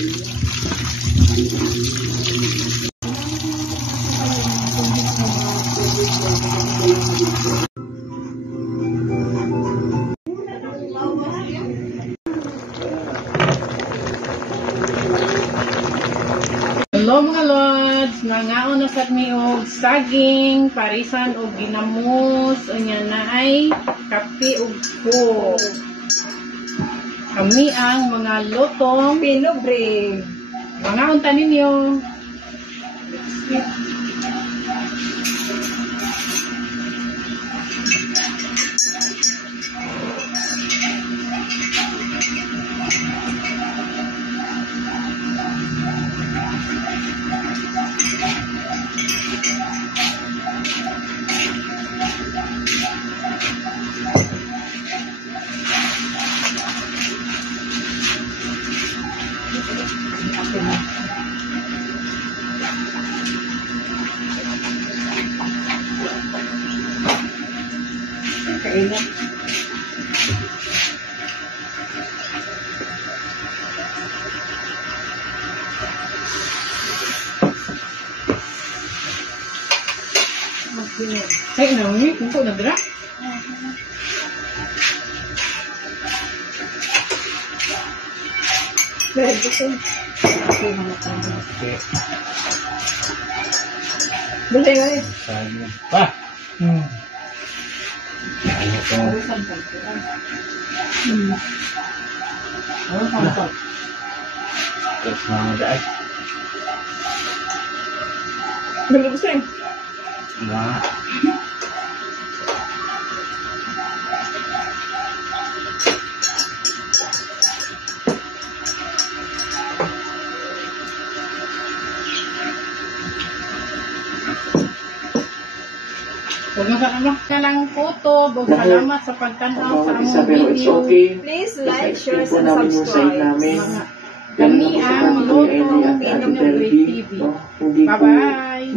Hello mga lods, nangaon na sa mi og saging, parisan og ginamos, unya na ay kape ug po. Kami ang mga lotong pinobre. Mangaon ta ninyo. Kainat. Ay, naungi, kung po nagdra. Very good. Okay, mga tayo. Okay. Boleh ya? Sayang. Pa! Ano ito? Parisan pa. Ano pa? Terus mga daan. Belum sering. Wah. Huwag masalamat ka lang photo. Salamat sa pagtanaw sa among video. Please like, share, and subscribe. Kami ang Lotong Pinobre TV. Bye-bye!